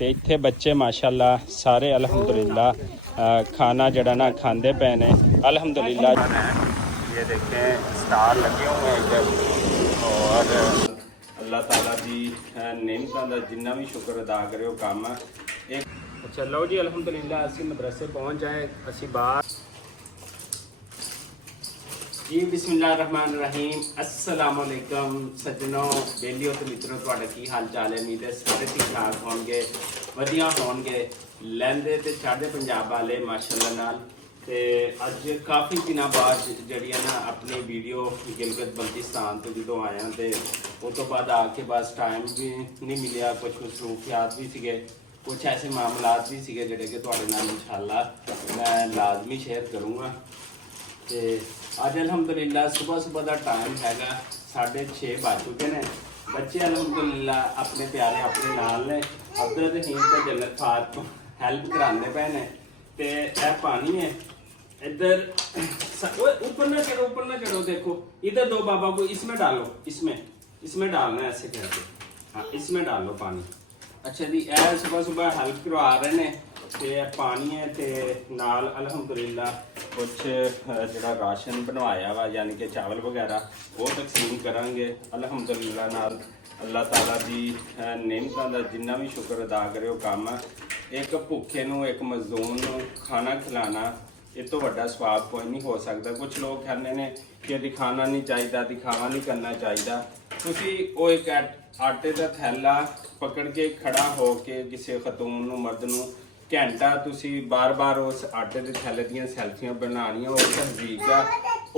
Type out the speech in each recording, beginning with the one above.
तो इत्थे बच्चे माशाल्लाह सारे अल्हम्दुलिल्लाह खाना जड़ा ना खाते पे ने अल्हम्दुलिल्लाह। ये देखें स्टार लगे हुए हैं इधर और अल्लाह ताला दी नेमतां दा जिन्ना भी शुक्र अदा करे वो काम है। एक अच्छा लो जी अल्हम्दुलिल्लाह असी मदरसे पहुँच जाए असी बाहर जी। बिस्मिल्लाहिर्रहमानिर्रहीम अस्सलाम वालेकुम सज्जनों बेलियो तो मित्रों तुहाडा की हाल चाल है। उम्मीद है सारे ठीक ठाक होणगे वधिया होणगे लैंदे ते चढ़दे पंजाब वाले माशाअल्लाह नाल। ते अज काफ़ी दिनों बाद जड़ी ना अपनी वीडियो गिलगित बल्तिस्तान तो जो आया तो उस तो बाद आके बस टाइम भी नहीं मिलिया। कुछ मसरूफियात भी सीगे कुछ ऐसे मामलात भी सीगे जिहड़े कि तुहाडे नाल इंशाअल्लाह मैं लाजमी शेयर करूँगा। तो अज अलहमदुलिल्लाह सुबह सुबह का टाइम हैगा 6:30 बज चुके हैं। बच्चे अलहमदुलिल्लाह अपने प्यारे अपने नाल ने अब्दुल रहीम ते जन्नत फात हेल्प कराने पे ने। तो यह पानी है इधर ऊपर ना चढ़ो देखो इधर दो बाबा को इसमें डालो इसमें डालना है ऐसे करके। हाँ इसमें डालो पानी। अच्छा जी यह सुबह सुबह हेल्प करवा रहे हैं। तो पानी है तो नाल अलहमदुलिल्लाह कुछ जड़ा राशन बनवाया वा यानी कि चावल वगैरह वो तकसीम करांगे अलहमदुलिल्लाह नाल। अल्लाह ताला दी नेमतां दा जिन्ना भी शुक्र अदा करे वो काम है। एक भुखे नूं एक मजदूर नूं खाना खिलाना ये तो वड्डा स्वाब कोई नहीं हो सकता। कुछ लोग कहते हैं कि दिखाना नहीं चाहिए दिखावा नहीं करना चाहिए। तुसी वो एक आटे का थैला पकड़ के खड़ा हो के किसी खतून नूं मर्द नूं घंटा तुसी बार बार उस आटे के थैले दियां सैल्फियां बनानियां वो तहजीब आ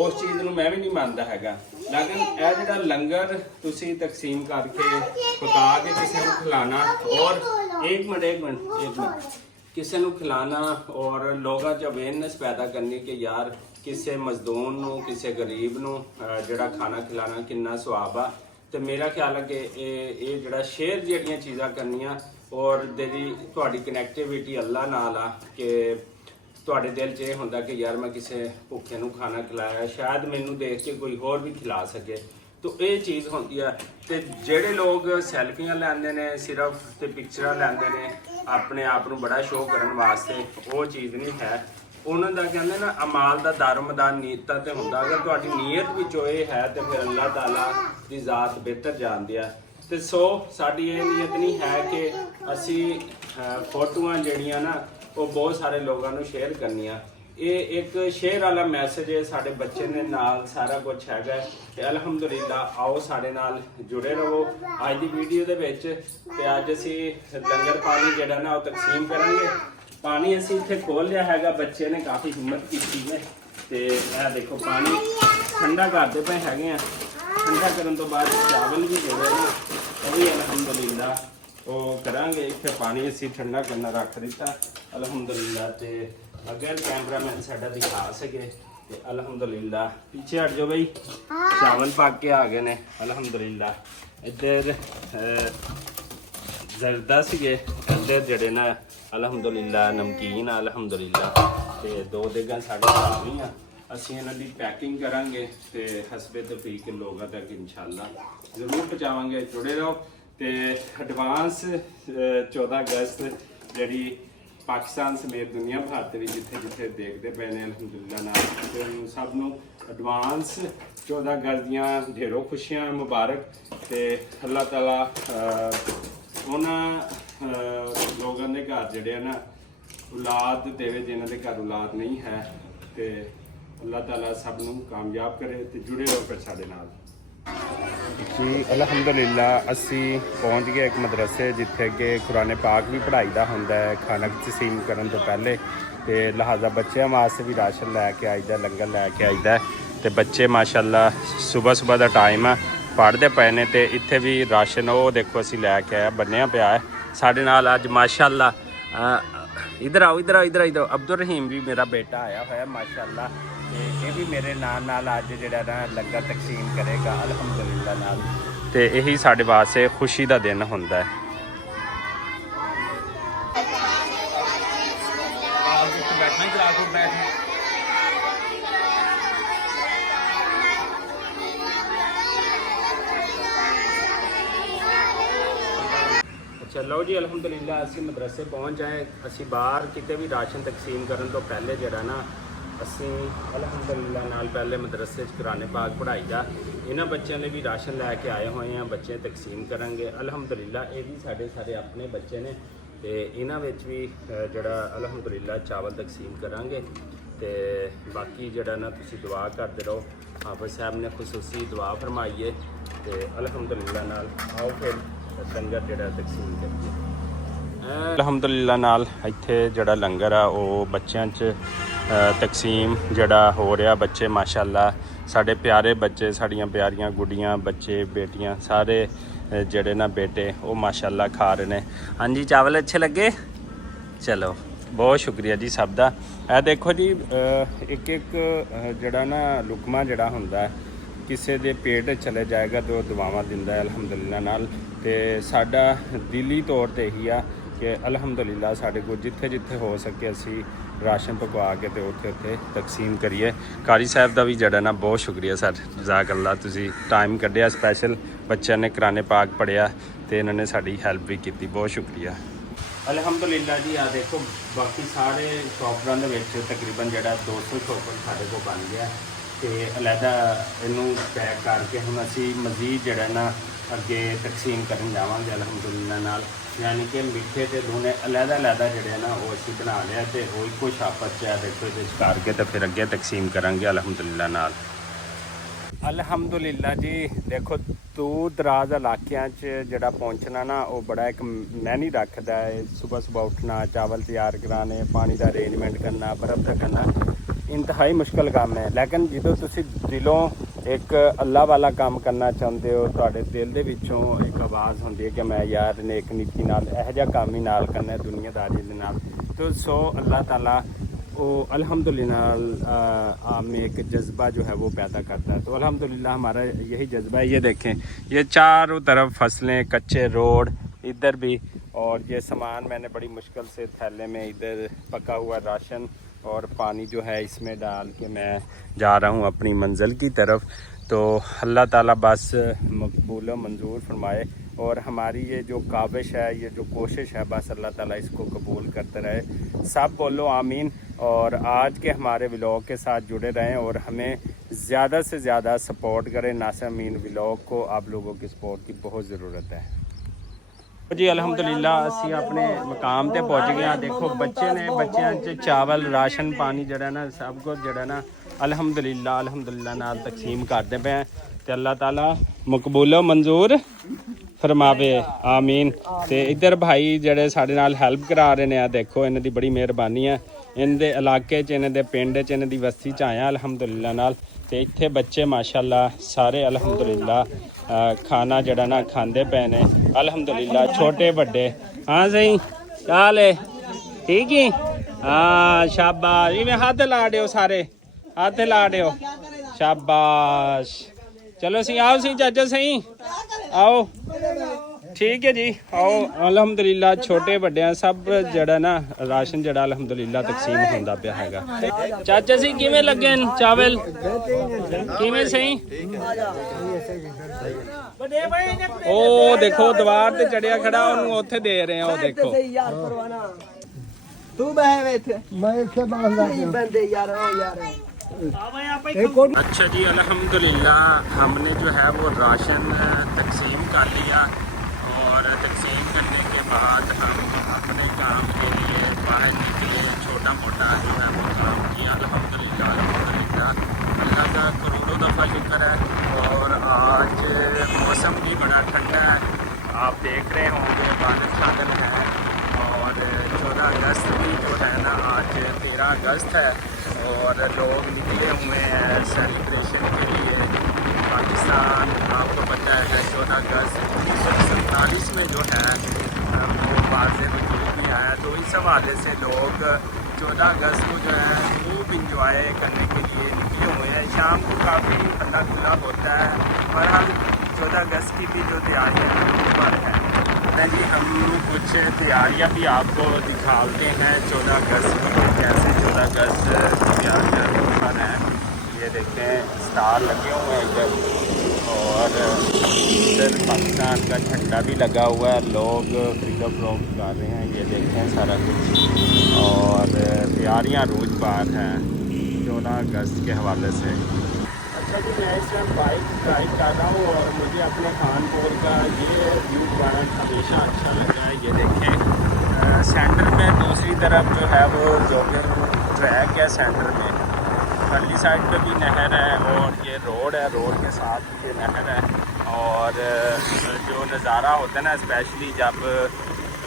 उस चीज़ नूं मैं भी नहीं मानता हैगा। लेकिन यह जिहड़ा लंगर तुसी तकसीम करके पका के किसी को खिलाना और एक मिनट किसी को खिलाना और लोगों च अवेयरनेस पैदा करनी कि यार किसी मजदूर नूं किसी गरीब नूं जिहड़ा खाना खिलाना कितना स्वाब आ। तो मेरा ख्याल है कि ये जिहड़ा शेयर जिहड़ियां चीज़ां करनियां और तेरी तुहाडी कनैक्टिविटी अल्लाह नाल आ कि तुहाडे दिल च ये हुंदा कि यार मैं किसी भुखे नूं खाना खिलाया शायद मैनूं देख के कोई होर भी खिला सके। तो ये चीज़ होंदी है। तो जेडे लोग सैल्फियां लैंदे ने सिर्फ ते पिक्चरां लैंदे ने अपने आप नूं बड़ा शो करन वास्ते वो चीज़ नहीं है। उन्होंने दा कहंदे ना अमाल दा दारोमदार नीयत ते हुंदा। अगर तुहाडी नीयत विचों ये है तो फिर अल्लाह ताला दी ज़ात बेहतर जानदी है। तो सो साड़ी ये नीयत नहीं है कि असी फोटोआं जड़ियां ना वो बहुत सारे लोगों को शेयर करनियां। ये एक शेयर वाला मैसेज है साढ़े बच्चे ने नाल सारा कुछ हैगा। तो अलहमदुलिल्लाह आओ साढ़े नाल जुड़े रहो अज की वीडियो दे विच। ते अज असी लंगर पानी जिहड़ा ना वो तकसीम करांगे। पानी असी इत्थे खोल लिया हैगा बच्चे ने काफ़ी हिम्मत की है। तो यह देखो पानी ठंडा करते पे हैगे हैं। ठंडा करने तो बाद चावल भी जोड़े ना वो भी अलहमदुलिल्लाह वो करांगे। इत्थे पानी असी ठंडा करना रख दिता अलहमदुलिल्लाह। तो अगर कैमरामैन साडा दिखा सके तो अलहमदुलिल्लाह पीछे हट जाओ भाई। चावल पक के आ गए ने अलहमदुलिल्लाह। इधर जरदा सीगे इधर जड़े ना अलहमदुलिल्लाह नमकीन अलहमदुलिल्लाह। तो दो देगा साढ़े सामी आ असी इन्हां दी पैकिंग करांगे तो हसबे तौफीक लोगों तक इंशाअल्लाह जरूर पहुँचावांगे। जुड़े रहो। तो एडवांस 14 अगस्त जी पाकिस्तान समेत दुनिया भर में जिथे जिथे देखते पे ने अलहमदुलिल्लाह नाल सब नूं एडवांस 14 अगस्त दियां ढेरों खुशियां मुबारक। तो अल्लाह ताला उन्हां लोगों के घर जड़े ना औलाद देवे जिन्हां दे घर औलाद नहीं है। तो अल्लाह ताला सब नूं कामयाब करे। तो जुड़े रहो फिर साडे नाल जी। अलहमदुलिल्लाह असी पहुँच गए एक मदरसे जिथे कि कुरान पाक भी पढ़ाई का होंदा है खाना तकसीम करन तो पहले। तो लिहाजा बच्चों वास्ते भी राशन लैके आईदा लंगर लैके आईदा। तो बच्चे माशाअल्लाह सुबह सुबह का टाइम है पढ़ते पे ने। तो इत्थे भी राशन वो देखो असी लैके आया बनिया पिया है साढ़े नाल अज माशाअल्लाह। इधर आओ अब्दुल रहीम भी मेरा बेटा आया होया माशाअल्लाह। ये भी मेरे नाल अज जिहड़ा ना लंगर तकसीम करेगा अलहमदुलिल्लाह नाल। तो यही साढ़े वास्ते खुशी का दिन होंदा है। चलो जी अलहमदुलिल्लाह ਅਸੀਂ ਮਦਰਸੇ ਪਹੁੰਚ ਜਾਏ। ਅਸੀਂ ਬਾਹਰ ਕਿਤੇ ਵੀ ਰਾਸ਼ਨ ਤਕਸੀਮ ਕਰਨ ਤੋਂ ਪਹਿਲੇ ਜਿਹੜਾ ਨਾ ਅਸੀਂ ਅਲਹਮਦੁਲਿल्लाह ਨਾਲ ਪਹਿਲੇ ਮਦਰਸੇ 'ਚ ਕੁਰਾਨ ਪਾਕ ਪੜ੍ਹਾਈ ਦਾ। ਇਹਨਾਂ ਬੱਚਿਆਂ ਲਈ ਵੀ ਰਾਸ਼ਨ ਲੈ ਕੇ ਆਏ ਹੋਏ ਆ, ਬੱਚੇ ਤਕਸੀਮ ਕਰਾਂਗੇ ਅਲਹਮਦੁਲਿल्लाह। ਇਹ ਵੀ ਸਾਡੇ ਸਾਰੇ ਆਪਣੇ ਬੱਚੇ ਨੇ ਤੇ ਇਹਨਾਂ ਵਿੱਚ ਵੀ ਜਿਹੜਾ ਅਲਹਮਦੁਲਿल्लाह ਚਾਵਲ ਤਕਸੀਮ ਕਰਾਂਗੇ। ਤੇ ਬਾਕੀ ਜਿਹੜਾ ਨਾ ਤੁਸੀਂ ਦੁਆ ਕਰਦੇ ਰਹੋ, ਹਾਫਿਜ਼ ਸਾਹਿਬ ਨੇ ਖੁਸੂਸੀ ਦੁਆ ਫਰਮਾਈਏ ਤੇ ਅਲਹਮਦੁਲਿल्लाह ਨਾਲ ਆਓ ਫਿਰ ਲੰਗਰ ਜਿਹੜਾ ਤਕਸੀਮ ਕਰੀਏ। ਅਲਹਮਦੁਲਿल्लाह ਨਾਲ ਇੱਥੇ ਜਿਹੜਾ ਲੰਗਰ ਆ ਉਹ ਬੱਚਿਆਂ 'ਚ ਤਕਸੀਮ ਜਿਹੜਾ ਹੋ ਰਿਹਾ। ਬੱਚੇ ਮਾਸ਼ਾਅੱਲਾ ਸਾਡੇ ਪਿਆਰੇ ਬੱਚੇ, ਸਾਡੀਆਂ ਪਿਆਰੀਆਂ ਗੁੱਡੀਆਂ, ਬੱਚੇ ਬੇਟੀਆਂ ਸਾਰੇ ਜਿਹੜੇ ਨਾ ਬੇਟੇ ਉਹ ਮਾਸ਼ਾਅੱਲਾ ਖਾ ਰਹੇ ਨੇ। ਹਾਂਜੀ ਚਾਵਲ ਅੱਛੇ ਲੱਗੇ? ਚਲੋ ਬਹੁਤ ਸ਼ੁਕਰੀਆ ਜੀ ਸਭ ਦਾ। ਇਹ ਦੇਖੋ ਜੀ ਇੱਕ ਇੱਕ ਜਿਹੜਾ ਨਾ ਲੁਕਮਾ ਜਿਹੜਾ ਹੁੰਦਾ ਕਿਸੇ ਦੇ ਪੇਟ ਚਲੇ ਜਾਏਗਾ ਤੇ ਉਹ ਦੁਆਵਾਂ ਦਿੰਦਾ ਹੈ ਅਲਹਮਦੁਲਿल्लाह ਨਾਲ। ਤੇ ਸਾਡਾ ਦਿਲੀ ਤੌਰ ਤੇ ਇਹੀ ਆ ਕਿ ਅਲਹਮਦੁਲਿल्लाह ਸਾਡੇ ਕੋਲ ਜਿੱਥੇ ਜਿੱਥੇ ਹੋ ਸਕੇ ਅਸੀਂ ਰਾਸ਼ਨ ਪਕਵਾ ਕੇ ਤੇ ਉੱਥੇ ਉੱਥੇ ਤਕਸੀਮ ਕਰੀਏ। ਕਾਰੀ ਸਾਹਿਬ ਦਾ ਵੀ ਜਿਹੜਾ ਨਾ ਬਹੁਤ ਸ਼ੁਕਰੀਆ ਸਰ, ਜਜ਼ਾਕ ਅੱਲਾ, ਤੁਸੀਂ ਟਾਈਮ ਕੱਢਿਆ ਸਪੈਸ਼ਲ। ਬੱਚਿਆਂ ਨੇ ਕੁਰਾਨ ਪਾਕ ਪੜ੍ਹਿਆ ਤੇ ਇਹਨਾਂ ਨੇ ਸਾਡੀ ਹੈਲਪ ਵੀ ਕੀਤੀ, ਬਹੁਤ ਸ਼ੁਕਰੀਆ ਅਲਹਮਦੁਲਿल्लाह ਜੀ। ਆ ਦੇਖੋ ਬਾਕੀ ਸਾਰੇ ਸ਼ੌਪਰਾਂ ਦੇ ਵਿੱਚ ਤਕਰੀਬਨ ਜਿਹੜਾ 200 ਸ਼ੌਪਰ ਸਾਡੇ ਕੋਲ ਬਣ ਗਿਆ ਤੇ ਅਲੱਗਾ ਇਹਨੂੰ ਪੈਕ ਕਰਕੇ ਹੁਣ ਅਸੀਂ ਮਜ਼ੀਦ ਜਿਹੜਾ ਨਾ ਅੱਗੇ ਤਕਸੀਮ ਕਰਨ ਜਾਵਾਂਗੇ ਅਲਹਮਦੁਲਿल्लाह ਨਾਲ। ਯਾਨੀ ਕਿ ਮਿੱਠੇ ਤੇ ਦੋਨੇ ਅਲੱਗਾ ਜਿਹੜੇ ਨਾ ਉਹ ਅਸੀਂ ਬਣਾ ਲਿਆ ਤੇ ਉਹ ਇੱਕੋ ਛਾਪਰ 'ਚ ਦੇਖੋ ਇਹਦੇ 'ਚ ਕਰਕੇ ਤੇ ਫਿਰ ਅੱਗੇ ਤਕਸੀਮ ਕਰਾਂਗੇ ਅਲਹਮਦੁਲਿल्लाह ਨਾਲ। ਅਲਹਮਦੁਲਿल्लाह ਜੀ ਦੇਖੋ ਦੂਰ ਦਰਾਜ਼ ਇਲਾਕਿਆਂ 'ਚ ਜਿਹੜਾ ਪਹੁੰਚਣਾ ਨਾ ਉਹ ਬੜਾ ਇੱਕ ਮੈਨੀ ਰੱਖਦਾ ਹੈ। ਸਵੇਰ ਉੱਠਣਾ, ਚਾਵਲ ਤਿਆਰ ਕਰਾਣੇ, ਪਾਣੀ ਦਾ ਅਰੇਂਜਮੈਂਟ ਕਰਨਾ, ਬਰਫ਼ ਦਾ ਕਰਨਾ ਇੰਤਹਾਈ ਮੁਸ਼ਕਲ ਕੰਮ ਹੈ। ਲੇਕਿਨ ਜਦੋਂ ਤੁਸੀਂ ਦਿਲੋਂ ਇੱਕ ਅੱਲਾ ਵਾਲਾ ਕੰਮ ਕਰਨਾ ਚਾਹੁੰਦੇ ਹੋ, ਤੁਹਾਡੇ ਦਿਲ ਦੇ ਵਿੱਚੋਂ ਇੱਕ ਆਵਾਜ਼ ਹੁੰਦੀ ਹੈ ਕਿ ਮੈਂ ਯਾਰ ਨੇਕ ਨੀਤੀ ਨਾਲ ਇਹੋ ਜਿਹਾ ਕੰਮ ਹੀ ਨਾਲ ਕਰਨਾ ਦੁਨੀਆਦਾਰੀ ਦੇ ਨਾਲ, तो सो अल्लाह ताला वो अल्हम्दुलिल्लाह आप में एक जज्बा जो है वो पैदा करता है। तो अल्हम्दुलिल्लाह हमारा यही जज्बा है। ये देखें, ये चारों तरफ फसलें, कच्चे रोड, इधर भी, और ये सामान मैंने बड़ी मुश्किल से थैले में इधर पका हुआ राशन और पानी जो है इसमें डाल के मैं जा रहा हूँ अपनी मंजिल की तरफ। तो अल्लाह ताला बस मकबूल व मंजूर फरमाए और हमारी ये जो काविश है, ये जो कोशिश है, बस अल्लाह ताला इसको कबूल करते रहे। सब बोलो आमीन। और आज के हमारे व्लॉग के साथ जुड़े रहें और हमें ज़्यादा से ज़्यादा सपोर्ट करें। नासिर अमीन व्लॉग को आप लोगों की सपोर्ट की बहुत ज़रूरत है जी। अल्हम्दुलिल्लाह ਅਸੀਂ ਆਪਣੇ ਮਕਾਮ ਤੇ ਪਹੁੰਚ ਗਏ ਆ। ਦੇਖੋ ਬੱਚੇ ਨੇ, ਬੱਚਿਆਂ 'ਚ ਚਾਵਲ, ਰਾਸ਼ਨ, ਪਾਣੀ ਜਿਹੜਾ ਨਾ ਸਭ ਕੁਝ ਜਿਹੜਾ ਨਾ ਅਲਹਮਦੁਲਿल्लाह ਨਾਲ ਤਕਸੀਮ ਕਰਦੇ ਪਏ ਤੇ ਅੱਲਾਹ ਤਾਲਾ ਮਕਬੂਲ ਮਨਜ਼ੂਰ ਫਰਮਾਵੇ, ਆਮੀਨ। ਤੇ ਇੱਧਰ ਭਾਈ ਜਿਹੜੇ ਸਾਡੇ ਨਾਲ ਹੈਲਪ ਕਰਾ ਰਹੇ ਨੇ, ਆ ਦੇਖੋ ਇਹਨਾਂ ਦੀ ਬੜੀ ਮਿਹਰਬਾਨੀ ਹੈ। ਇਹਨਾਂ ਦੇ ਇਲਾਕੇ 'ਚ, ਇਹਨਾਂ ਦੇ ਪਿੰਡ 'ਚ, ਇਹਨਾਂ ਦੀ ਬਸਤੀ 'ਚ ਆਇਆ ਅਲਹਮਦੁਲਿल्लाह ਨਾਲ। ਤੇ ਇੱਥੇ ਬੱਚੇ ਮਾਸ਼ਾਅੱਲਾ ਸਾਰੇ ਅਲਹਮਦੁਲਿल्लाह ਖਾਣਾ ਜਿਹੜਾ ਨਾ ਖਾਂਦੇ ਪਏ ਨੇ ਅਲਹਮਦੁਲਿल्लाह, ਛੋਟੇ ਵੱਡੇ। ਹਾਂ ਸਹੀ ਚਾਲ ਹੈ, ਠੀਕ ਹੀ। ਹਾਂ ਸ਼ਾਬਾਸ਼, ਇਵੇਂ ਹੱਥ ਲਾ ਦਿਓ, ਸਾਰੇ ਹੱਥ ਲਾ ਦਿਓ, ਸ਼ਾਬਾਸ਼। ਚਲੋ ਸੀ आओ सी चाचा सही आओ, ठीक है जी आओ। ਅਲਹਮਦੁਲਿल्लाह ਛੋਟੇ ਵੱਡਿਆਂ ਸਭ ਜਿਹੜਾ ਨਾ ਰਾਸ਼ਨ ਜਿਹੜਾ ਅਲਹਮਦੁਲਿल्लाह ਤਕਸੀਮ ਹੁੰਦਾ ਪਿਆ ਹੈਗਾ। ਚਾਚਾ ਸੀ ਕਿਵੇਂ ਲੱਗੇ ਚਾਵਲ, ਕਿਵੇਂ ਸਹੀ? ਉਹ ਦੇਖੋ ਦੀਵਾਰ ਤੇ ਚੜਿਆ ਖੜਾ, ਉਹਨੂੰ ਉੱਥੇ ਦੇ ਰਹੇ ਆ, ਉਹ ਦੇਖੋ। तू बहे थे, मैं इसे बांधा बंदे यार, ओ यार। अच्छा जी अल्हम्दुलिल्लाह हमने जो है वो राशन तकसीम कर लिया और तकसीम करने के बाद हम अपने काम के लिए बाहर निकले। छोटा मोटा जो है वो काम किया अल्हम्दुलिल्लाह। अल्लाह का करोड़ों दफ़ा शुक्र है। और आज मौसम भी बड़ा ठंडा है, आप देख रहे होंगे बादल छादल है। और 14 अगस्त भी जो है ना, आज 13 अगस्त है और लोग निकले हुए हैं सेलिब्रेशन के लिए। पाकिस्तान आपको पता है 14 अगस्त 1947 में जो है वो वाज़े वजूद में आया। तो इस हवाले से लोग 14 अगस्त को जो है खूब इंजॉय करने के लिए निकले हुए हैं। शाम को काफ़ी हल्ला गुल्ला होता है। बहरहाल 14 अगस्त की भी जो तैयारियाँ पर है जी, हम कुछ तैयारियां भी आपको दिखाते हैं 14 अगस्त की, कैसे 14 अगस्त की तैयारियां पर हैं। ये देखें स्टार लगे हुए हैं इधर और इधर पाकिस्तान का झंडा भी लगा हुआ है, लोग फ्रीडम वॉक कर रहे हैं, ये देखें सारा कुछ। और तैयारियां रोज पार हैं 14 अगस्त के हवाले से। अच्छा जी, मैं इस टाइम बाइक ड्राइव कर रहा हूँ और मुझे अपने खानपुर का ये व्यू बड़ा हमेशा अच्छा लगा है। ये देखें सेंटर में दूसरी तरफ जो है वो जॉगर ट्रैक है, सेंटर में पल्ली साइड पे भी नहर है और ये रोड है, रोड के साथ भी ये नहर है। और जो नज़ारा होता है ना, स्पेशली जब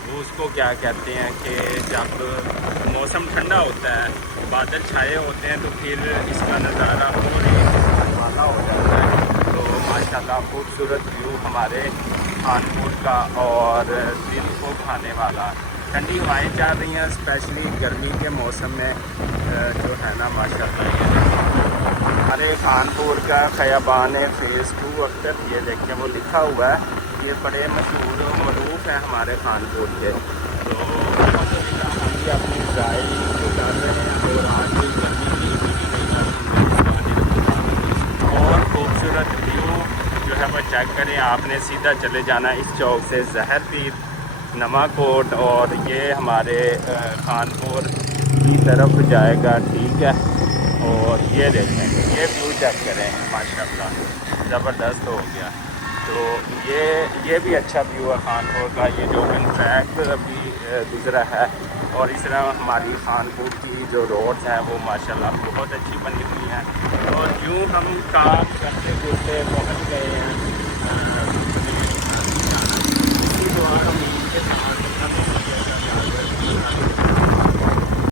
वो उसको क्या कहते हैं कि जब मौसम ठंडा होता है, बादल छाए होते हैं, तो फिर इसका नज़ारा और वाला हो जाता है। तो माशाल्लाह खूबसूरत व्यू हमारे खानपुर का और दिल को भाने वाला। ठंडी हवाएं चल रही हैं, स्पेशली गर्मी के मौसम में जो है ना माशाल्लाह। ये हमारे खानपुर का खयाबान फ़ेज़ 2 अख्तर, ये देखें वो लिखा हुआ है, ये बड़े मशहूर और मरूफ हैं हमारे खानपुर के। तो अल्हम्दुलिल्लाह हम भी अपनी ड्राइव को कर रहे हैं और आज भी गर्मी की और खूबसूरत व्यू जो है वो चेक करें। आपने सीधा चले जाना इस चौक से जहर पीर, नवाकोट, और ये हमारे खानपुर की तरफ जाएगा, ठीक है। और ये देखें, ये व्यू चेक करें, माशाल्लाह ज़बरदस्त हो गया। तो ये भी अच्छा व्यू है खानपुर का। ये जो ट्रैक अभी गुजरा है और इस तरह हमारी खानपुर की जो रोड्स हैं वो माशाल्लाह बहुत अच्छी बनी हुई हैं। और यूँ हम काम करते करते पहुँच गए हैं इसी दुआ हम के साथ